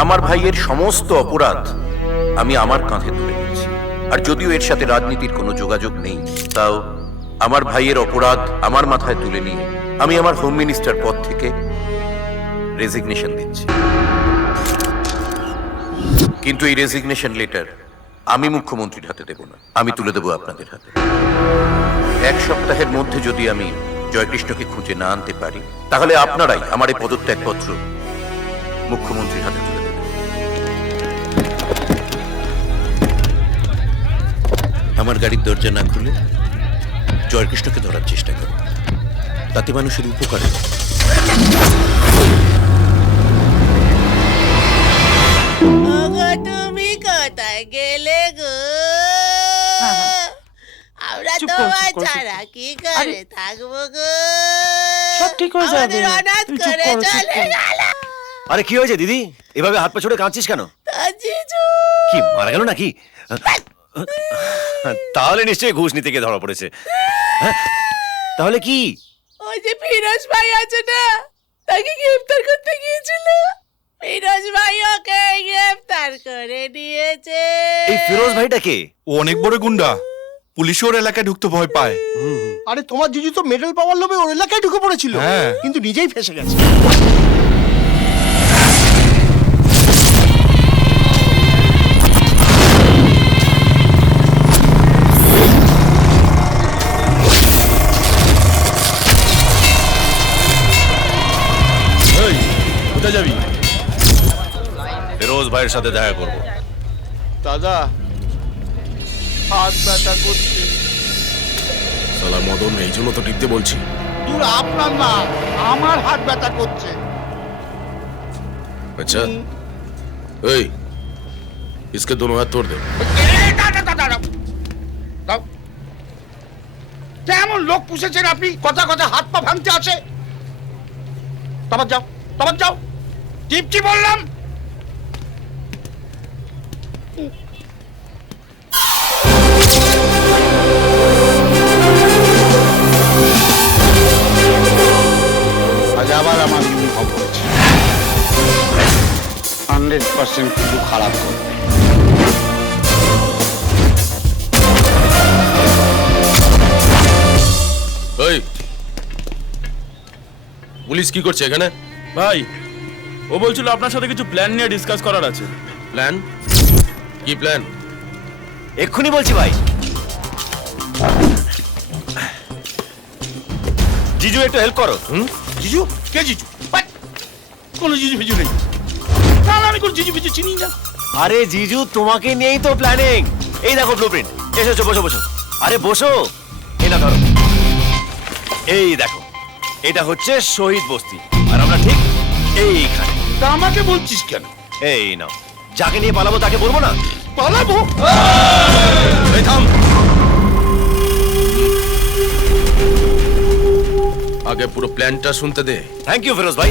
আমার ভাইয়ের সমস্ত অপরাধ আমি আমার কাঁধে তুলে নিচ্ছি। আর যদিও এর সাথে রাজনীতির কোনো যোগাযোগ নেই, তাও আমার ভাইয়ের অপরাধ আমার মাথায় তুলে নিয়ে আমি আমার হোম মিনিস্টার পদ থেকে রেজিগনেশন দিচ্ছি। কিন্তু এই রেজিগনেশন লেটার আমি মুখ্যমন্ত্রীর হাতে দেব না, আমি তুলে দেব আপনাদের হাতে। 1 সপ্তাহের মধ্যে যদি আমি জয়কৃষ্ণকে খুঁজে না আনতে পারি, তাহলে আপনারাই আমার এই পদত্যাগপত্র মুখ্যমন্ত্রীর হাতে তুলে দেবেন। আমার গাড়ির দরজা না খুলে জয়কৃষ্ণকে ধরার চেষ্টা করুন, তাতে মানুষের উপকার হবে। তুমি কোথায় গেলে গো? আমরা চুপ কর, তোমার চুপ কর, চুপ কর। ছাড়া কি করে থাকবো গো? সব ঠিক হয়ে যাবে। আমাদের অনাথ তুই চুপ করে কর, চুপ চলে কর। গেল। আরে কি হয়েছে দিদি, এভাবে হাত পা ছড়ে কাঁদছিস কেন? তা জিজু, কি মারা গেল নাকি? তাহলে নিশ্চয়ই ঘুষ নিতে গিয়ে ধরা পড়েছে। হ্যাঁ? তাহলে কি? ওই যে ফিরোজ ভাই আছে না, তাকে গ্রেফতার করতে গিয়েছিল। ফিরোজ ভাই ওকে গ্রেফতার করে নিয়েছে। এই ফিরোজ ভাইটা কে? ও অনেক বড় গুন্ডা, পুলিশও ওর এলাকায় ঢুকতে ভয় পায়। আরে তোমার জিজু তো মেডেল পাওয়ার লোভে ওর এলাকায় ঢুকে পড়েছিল, হ্যাঁ। কিন্তু নিজেই ফেসে গেছে। কোথায় যাবি? ফিরোজ ভাইয়ের সাথে দেখা করব। দাদা, হাত ব্যথা করছে। সালা মদন, এই জন্য তো টিপতে বলছি। দূর আপনার না, আমার হাত ব্যথা করছে। আচ্ছা, এই इसके दोनों हाथ तोड़ दे। কেমন লোক পুষেছেন আপনি? কথা কথা হাত পা ভাঙতে আছে। তোমার যাও, তোমার যাও, টিপটি বললাম। আজ আবার আমার ইউনিফর্ম পড়েছে। 100% কিছু খারাপ করবে। ওই পুলিশ কি করছে এখানে? ভাই, ও বলছিল আপনার সাথে কিছু প্ল্যান নিয়ে ডিসকাস করার আছে। প্ল্যান? কি প্ল্যান? এক্ষুনি বলছি ভাই। জিজু একটু হেল্প করো। জিজু? কে জিজু? কোনো জিজু ফিজু নেই। তাহলে আমি কোনো জিজু ফিজু চিনি না। আরে জিজু, তোমাকে নিয়েই তো প্ল্যানিং। এই দেখো ব্লুপ্রিন্ট। এসেছো, বসো বসো। আরে বসো। এই না ধরো। এই দেখো, এটা হচ্ছে শহীদ বস্তি, আর আমরা ঠিক এইখানে। তা আমাকে বলছিস কেন? এই নাও, যাকে নিয়ে পালাবো তাকে বলবো না? পালাবো? এই থাম, আগে পুরো প্ল্যানটা শুনতে দে। থ্যাংক ইউ ফিরোজ ভাই।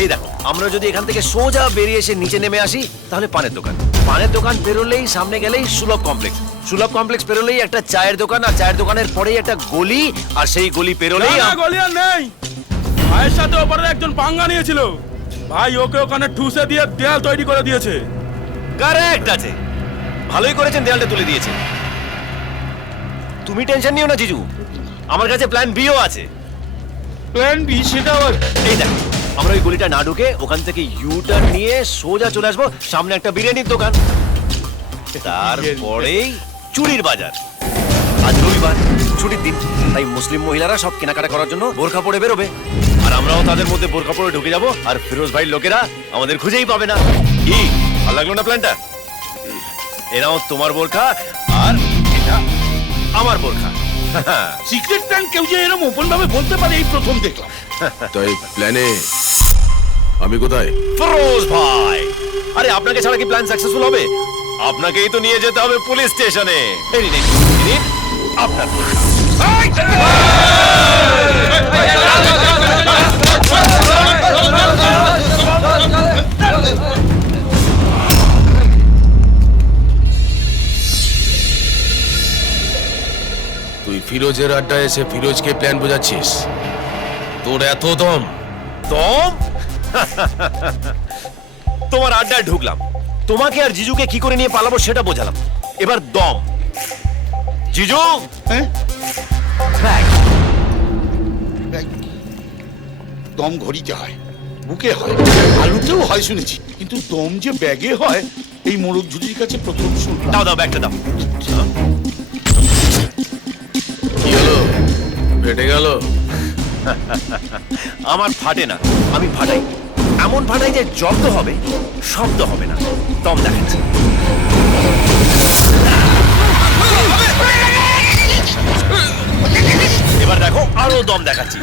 এই দেখো, আমরা যদি এখান থেকে সোজা বেরিয়ে এসে নিচে নেমে আসি, তাহলে পানের দোকান। পানের দোকান পেরোলেই সামনে গেলেই সুলভ কমপ্লেক্স। সুলভ কমপ্লেক্স পেরোলেই একটা চায়ের দোকান, আর চায়ের দোকানের পরেই একটা গলি, আর সেই গলি পেরোলেই গলি আর নেই। ভাইয়ের সাথে ওপরে একজন পাঙ্গা নিয়েছিল, ভাই ওকে ওখানে ঠুসে দিয়ে দেয়াল তৈরি করে দিয়েছে। কারেক্ট আছে। ভালোই করেছেন, দেয়ালটা তুলে দিয়েছে। তুমি টেনশন নিও না জিজু, আমার কাছে প্ল্যান বিও আছে। Plan B? সেটা আবার? এই দেখো, আমরা ওই গলিটা না ঢুকে ওখান থেকে ইউ টার্ন নিয়ে সোজা চলে আসবো সামনে একটা বিরিয়ানির দোকান, তারপরেই চুরির বাজার। আজ রবিবার, ছুটির দিন, তাই মুসলিম মহিলারা সব কেনাকাটা করার জন্য বোরখা পরে বেরোবে, আর আমরাও তাদের মধ্যে বোরখা পরে ঢুকে যাব, আর ফিরোজ ভাই লোকেরা আমাদের খুঁজেই পাবে না। কি ভালো লাগলো না প্ল্যানটা? এরাও তোমার বোরখা, আর এটা আমার বোরখা। সিক্রেট প্ল্যান কেউ যে এরকম ওপেন ভাবে বলতে পারে, এই প্রথম দেখলাম। তাই প্ল্যানে আমি কোথায়? ফিরোজ ভাই, আরে আপনাকে ছাড়া কি প্ল্যান সাকসেসফুল হবে? আপনাকেই তো নিয়ে যেতে হবে পুলিশ স্টেশনে। এই নিন, এই নিন আপনার বোরখা। তুই ফিরোজের আড্ডায় এসে ফিরোজকে প্ল্যান বোঝাচ্ছিস? তোর এত দম? দম? তোমার আড্ডায় ঢুকলাম, তোমাকে আর জিজুকে কি করে নিয়ে পালাবো সেটা বোঝালাম, এবার দম। জিজু হ্যাঁ ব্যাগ। এই, দম ঘড়িতে হয়, বুকে হয়, আলুতেও হয় শুনেছি, কিন্তু দম যে ব্যাগে হয় এই মোরগ ঝুটির কাছে প্রথম শুনলাম। দাও দাও ব্যাগটা দাও। কি হলো, ফেটে গেল? আমার ফাটে না, আমি ফাটাই, এমন ফাটাই যে জব্দ হবে, শব্দ হবে না। দম দেখাচ্ছি। এবার দেখো আরো দম দেখাচ্ছি।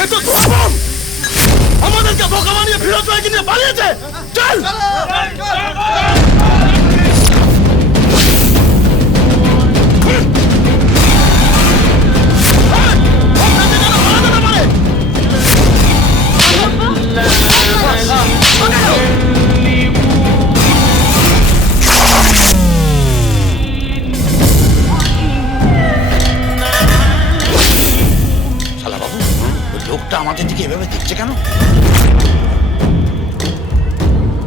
এ তো ধর্ম! আমাদেরকে বোকা বানিয়ে ফিরোজ ভাইকে নিয়ে পালিয়েছে। চল শালা বাবু, ওই লোকটা আমাদের দিকে এভাবে দেখছে কেন?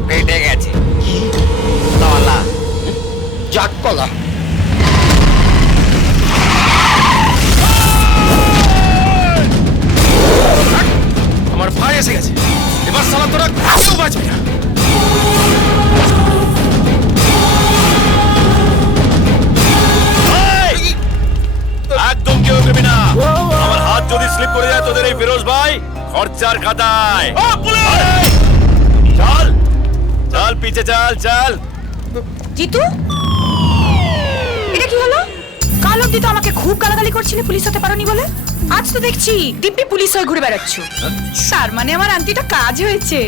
পেটে গেছে। কি তলা। জাত কলা? আমার ভাই এসে গেছে, এবার সালা তোরা কেউ বাঁচবি না। এই! একদম কেউ করবি না। আমার হাত যদি স্লিপ করে যায় তোদের এই ফিরোজ ভাই খরচার খাতায়। চল চল পিছে চল চল। জিতু, এটা কি হলো? কাল অব্দি তো আমাকে খুব গালাগালি করছিলে পুলিশ হতে পারোনি বলে, আজ তো দেখছি দিব্যি পুলিশ হয়ে ঘুরে বেড়াচ্ছ। তার মানে আমার আন্টিটা কাজ হয়েছে।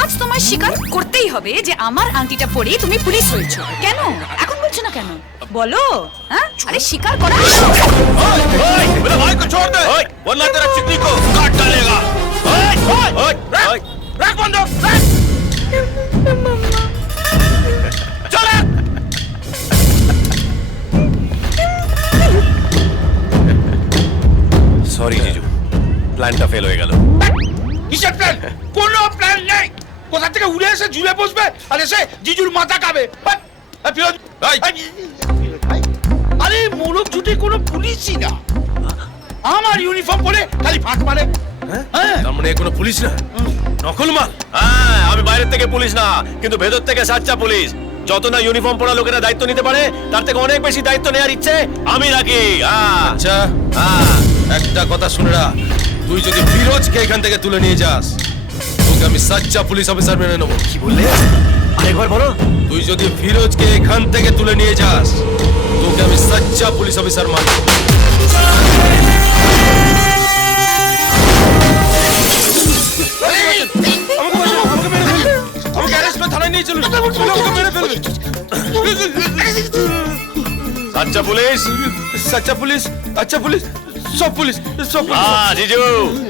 আজ তোমায় স্বীকার করতেই হবে যে আমার আন্টিটা পরে তুমি পুলিশ হয়েছো। কেন এখন বলছো না কেন? বলো। হ্যাঁ, আরে স্বীকার করো। ओए, मेरे भाई को छोड़ दे। ओए, वरना तेरा चिकनी को काट डालेगा। ओए, ओए, ओए, রাখ বন্ধ, রাখ। चल। সরি জিজু, প্ল্যানটা ফেল হয়ে গেল। কিসের প্ল্যান? কোনো প্ল্যান নেই। কোথা থেকে উড়ে এসে ঝুলে বসবে আর এসে জিজুর মাথা খাবে। বাট, এই ফিরোজ, এই, আরে মোরগ ঝুটি কোনো পুলিশই না। আমার ইউনিফর্ম পরে খালি ফাঁক মারে। হ্যাঁ, তার মানে এ কোনো পুলিশ না, নকল মাল। হ্যাঁ, আমি বাইরের থেকে পুলিশ না, কিন্তু ভেতর থেকে সাচ্চা পুলিশ। যত না ইউনিফর্ম পরা লোকেরা দায়িত্ব নিতে পারে, তার থেকে অনেক বেশি দায়িত্ব নেওয়ার ইচ্ছে আমি রাখি। হ্যাঁ আচ্ছা, হ্যাঁ। একটা কথা শুনে রাখ, তুই যদি ফিরোজকে এখান থেকে তুলে নিয়ে যাস, তোকে আমি সাচ্চা পুলিশ অফিসার মেনে নেবো। কি বললে? আরেকবার বলো। তুই যদি ফিরোজকে এখান থেকে তুলে নিয়ে যাস, তোকে আমি সাচ্চা পুলিশ অফিসার মানব। আমাকে অ্যারেস্ট করে থানায় নিয়ে চলুন, আমাকে মেরে ফেলবে। সাচ্চা পুলিশ। সচ্চা পুলিশ, আচ্ছা পুলিশ, সব পুলিশ, সব পুলিশ। হ্যাঁ জিজু,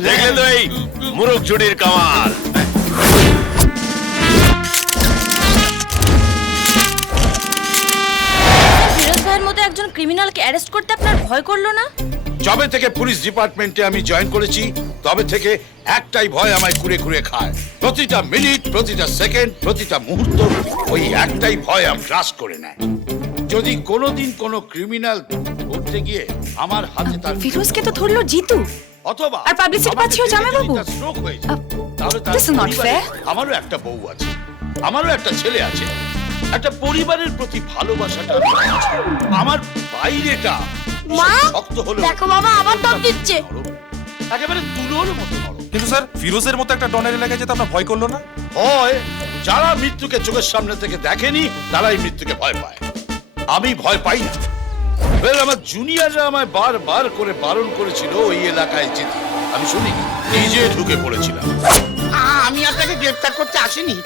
দেখলে তো এই মুরগ ঝুটির কামাল। ফিরোজ ভাইয়ের মতো একজন ক্রিমিনালকে অ্যারেস্ট করতে আপনার ভয় করলো না? যবে থেকে পুলিশ ডিপার্টমেন্টে আমি জয়েন করেছি তবে থেকে একটাই ভয় আমায় কুড়ে কুড়ে খায়। প্রতিটা মিনিট, প্রতিটা সেকেন্ড, প্রতিটা মুহূর্ত ওই একটাই ভয় আমি গ্রাস করে নেয়। যদি কোনোদিন কোনো ক্রিমিনাল ধরতে গিয়ে আমার হাতে তার ফিরোজকে তো ধরলো জিতু। অথবা আর publicity পাচ্ছেও জামাইবাবু। স্ট্রোক হয়ে যায়, তাহলে তার this is not পরিবারে fair. আমারও একটা বউ আছে, আমারও একটা ছেলে আছে, একটা পরিবারের প্রতি ভালোবাসাটা আমি বুঝি। আমার বাইরেটা মা, শক্ত হলো, দেখো বাবা, আবার দম দিচ্ছে। একেবারে তুলোর মতো নরম। কিন্তু স্যার, ফিরোজের মতো একটা ডনের এলাকায় যেতে আপনার ভয় করলো না? হয় যারা মৃত্যুকে চোখের সামনে থেকে দেখেনি তারাই মৃত্যুকে ভয় পায়। আমি ভয় পাই না। এবার আমার জুনিয়ররা আমায় বারবার করে বারণ করেছিল ওই এলাকায় যেতে, আমি শুনি নিজে ঢুকে পড়েছিলাম। আমি আপনাকে গ্রেফতার করতে আসিনি,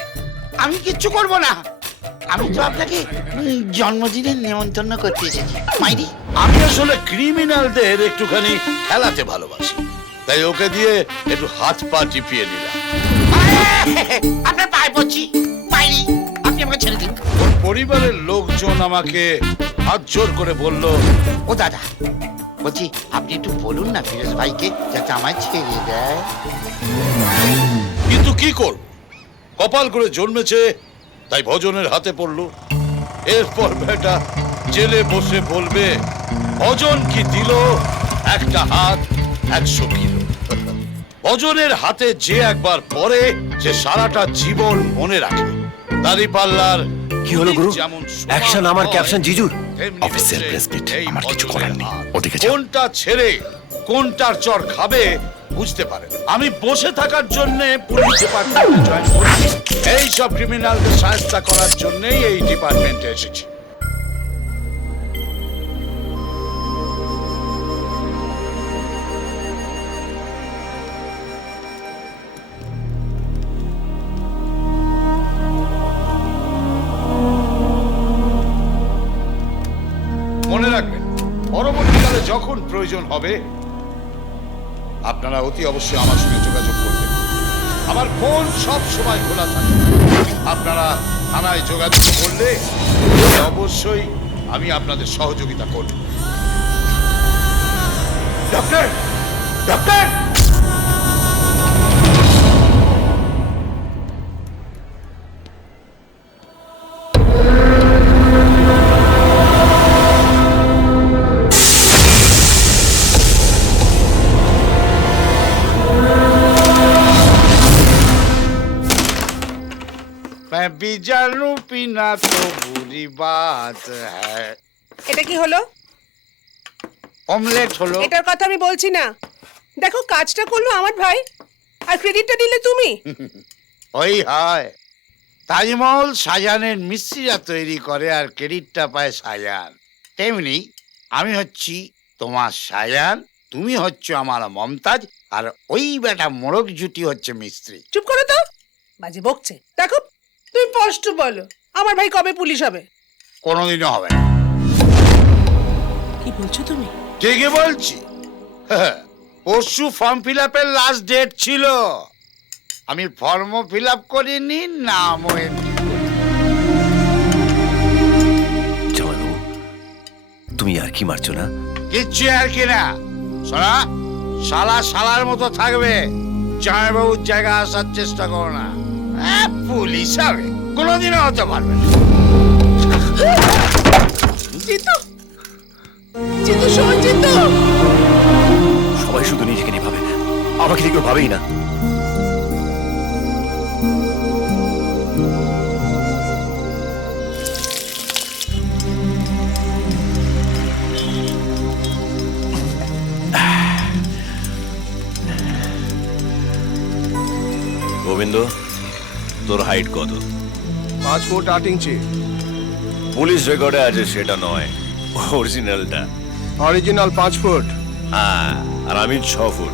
আমি কিচ্ছু করব না। আমি তো আপনাকে জন্মদিনের নেমন্তন্ন করতে এসেছি মাইরি। আমি আসলে ক্রিমিনালদের একটুখানি খেলাতে ভালোবাসি। তাই ওকে দিয়ে একটু হাত পা টিপিয়ে নিলাম। আপনার পায়ে পড়ছি, পাইনি, আপনি আমাকে ছেড়ে দিন। ওর পরিবারের লোকজন আমাকে হাত জোর করে বলল, ও দাদা, বলছি আপনি একটু বলুন না ফিরোজ ভাইকে যাতে আমায় ছেড়ে দেয়। কিন্তু কি করব, কপাল করে জন্মেছে তাই ভজনের হাতে পড়লো। এরপর বেটা জেলে বসে বলবে ভজন কি দিল, একটা হাত 100 কিলো। ভজনের হাতে যে একবার পড়ে সে সারাটা জীবন মনে রাখে। দাঁড়িপাল্লার কি হলো গুরু? যেমন সমান অ্যাকশন আমার হয়, ক্যাপশন জিজুর। তেমনি অফিসিয়াল হচ্ছে প্রেস মিট, এই আমার কিছু ভজনের করার নেই। হাত। ওদিকে যাও। কোনটা ছেড়ে কোনটার চর খাবে বুঝতে পারে না। আমি বসে থাকার জন্য পুলিশ ডিপার্টমেন্টে জয়েন করেছি। এই সব ক্রিমিনালদের সাহায্য করার জন্যই এই ডিপার্টমেন্টে এসেছি। মনে রাখবেন, পরবর্তীকালে যখন প্রয়োজন হবে আপনারা অতি অবশ্যই আমার সঙ্গে যোগাযোগ করবেন। আমার ফোন সব সময় খোলা থাকে। আপনারা থানায় যোগাযোগ করলে অবশ্যই আমি আপনাদের সহযোগিতা করব। Doctor, doctor! मैं भी जानू पीना तो बुरी बात है। এটা কি হলো? অমলেট হলো। এটার কথা আমি বলছি না। দেখো কাজটা করলো আমার ভাই, আর ক্রেডিটটা দিলে তুমি। ওই হয়, তাজমহল শাহজাহানের মিস্ত্রিরা তৈরি করে আর ক্রেডিটটা পায় শাহজাহান। তেমনি আমি হচ্ছি তোমার শাহজাহান, তুমি হচ্ছে আমার মমতাজ, আর ওই বেটা মোড়ক জুটি হচ্ছে মিস্ত্রি। চুপ করো তো, বাজে বকছে। দেখো তুমি স্পষ্ট বলো, আমার ভাই কবে পুলিশ হবে? কোনোদিনও হবে না। কি বলছো তুমি? ঠিকই বলছি। পরশু ফর্ম ফিল আপের লাস্ট ডেট ছিল। আমি ফর্মও ফিল আপ করিনি, নামও এন্ট্রি করিনি। জামাইবাবু, তুমি আর কি মারছো না? কিচ্ছু আর কি না। শোনা, শালা শালার মতো থাকবে। জামাইবাবুর জায়গা আসার চেষ্টা করো না। পুলিশ হবে কোনোদিনও হতে পারবে না। জিতু, জিতু শোন জিতু। সবাই শুধু নিজেকে নিয়ে ভাবে, আমাকে ঠিক ভাবেই না। গোবিন্দ, তোর হাইট কত? 5 ফুট 8 ইঞ্চি। পুলিশ রেকর্ডে আছে সেটা নয়, অরিজিনালটা। Original 5 foot. হ্যাঁ, আর আমি 6 ফুট।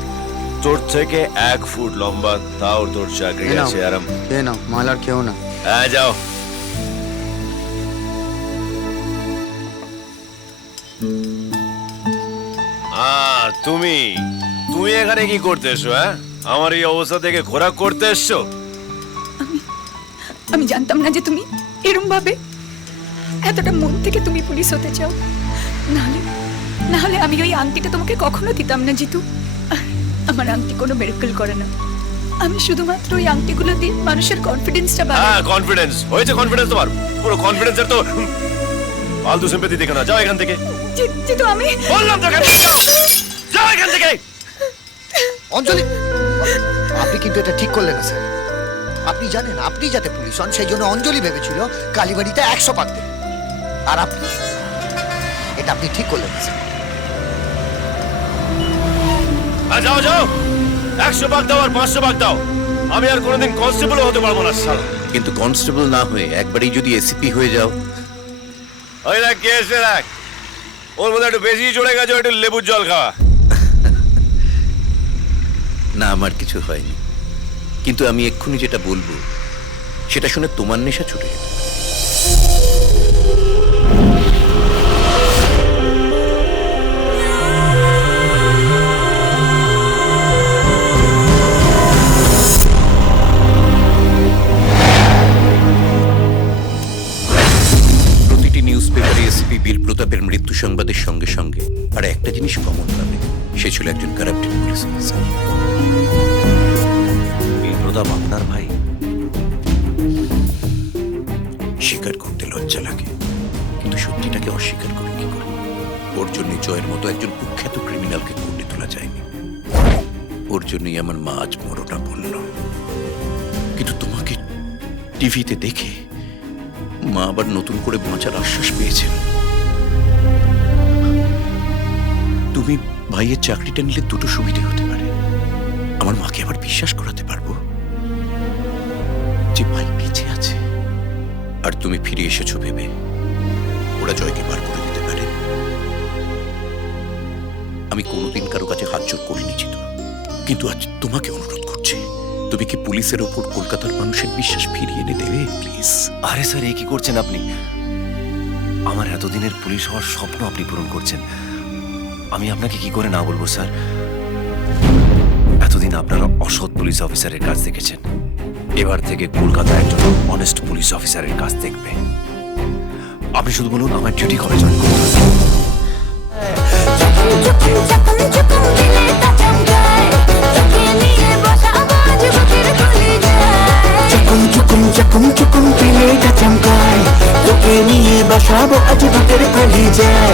তোর থেকে 1 ফুট লম্বা, তাও তোর চাকরি আছে। আর মালার কেউ না। হ্যাঁ, যাও। তুমি তুমি এখানে কি করতে এসো? হ্যাঁ, আমার এই অবস্থা থেকে ঘোরা করতে এসছো? আমি জানতাম না যে তুমি এরম ভাবে এতটা মন থেকে তুমি পুলিশ হতে চাও। না হলে আমি ওই আংটিটা তোমাকে কখনো দিতাম না জিতু। আমার আংটি কোনো মেরাকল করে না। আমি শুধুমাত্র ওই আংটিগুলো দিয়ে মানুষের কনফিডেন্সটা বাড়াই। হ্যাঁ, কনফিডেন্স হয়েছে। কনফিডেন্স তোমার পুরো কনফিডেন্সের তো ফালতু সিম্পেথি দেখো না। যাও এখান থেকে। জিতু, আমি বললাম তো, যাও এখান থেকে। অঞ্জলি, আপনি কিন্তু এটা ঠিক করলেন না স্যার। আপনি জানেন, আপনি যাতে পুলিশ হন সেই জন্য অঞ্জলি ভেবেছিল কালীবাড়িতে 100 পাক দেবে, আর আপনি এটা আপনি ঠিক করলেন না স্যার। যাও যাও, 100 ভাগ দাও আর 500 ভাগ দাও। আমি আর কোনোদিন কনস্টেবল হতে পারবো না শালা। কিন্তু কনস্টেবল না হয়ে একবারই যদি এসিপি হয়ে যাও। ওই দেখ, কে এসে দেখ। ওর মধ্যে একটু বেশি চড়ে গেছে, একটু লেবুর জল খাওয়া। না, আমার কিছু হয়নি, কিন্তু আমি এক্ষুনি যেটা বলবো সেটা শুনে তোমার নেশা ছুটে যাবে। ছিল একজন কারাপ্টেড পুলিশ অফিসার। এই প্রতাপ আপনার ভাই? স্বীকার করতে লজ্জা লাগে, কিন্তু সত্যিটাকে অস্বীকার করে কি করে? ওর জন্য জয়ের মতো একজন কুখ্যাত ক্রিমিনালকে কোর্টে তোলা যায়নি। ওর জন্যই আমার মা আজ মরটা বলল। কিন্তু তোমাকে টিভিতে দেখে মা আবার নতুন করে বাঁচার আশ্বাস পেয়েছেন। তুমি ভাইয়ের চাকরিটা নিলে দুটো সুবিধে হতে পারে। আমার মাকে আবার বিশ্বাস করাতে পারবো যে ভাই বেঁচে আছে, আর তুমি ফিরে এসেছো ভেবে ওরা জয়কে বার করে দিতে পারে। আমি কোনোদিন কারো কাছে হাত জোর করিনি চিতু, কিন্তু আজ তোমাকে অনুরোধ করছি, তুমি কি পুলিশের ওপর কলকাতার মানুষের বিশ্বাস ফিরিয়ে এনে দেবে প্লিজ? আরে স্যার, এ কি করছেন আপনি? আমার এতদিনের পুলিশ হওয়ার স্বপ্ন আপনি পূরণ করছেন। আমি আপনাকে কি করে না বলবো স্যার? এতদিন আপনারা অসৎ পুলিশ অফিসারের কাজ দেখেছেন, এবার থেকে কলকাতা একজন অনেস্ট পুলিশ অফিসারের কাজ দেখবে। আপনি শুধু বলুন আমার ডিউটি কবে জয়েন করতে হবে। চুকুম চুকুম পিলেটা চমকায়, তোকে নিয়ে বসাবো আজ বুকের কলিজায়।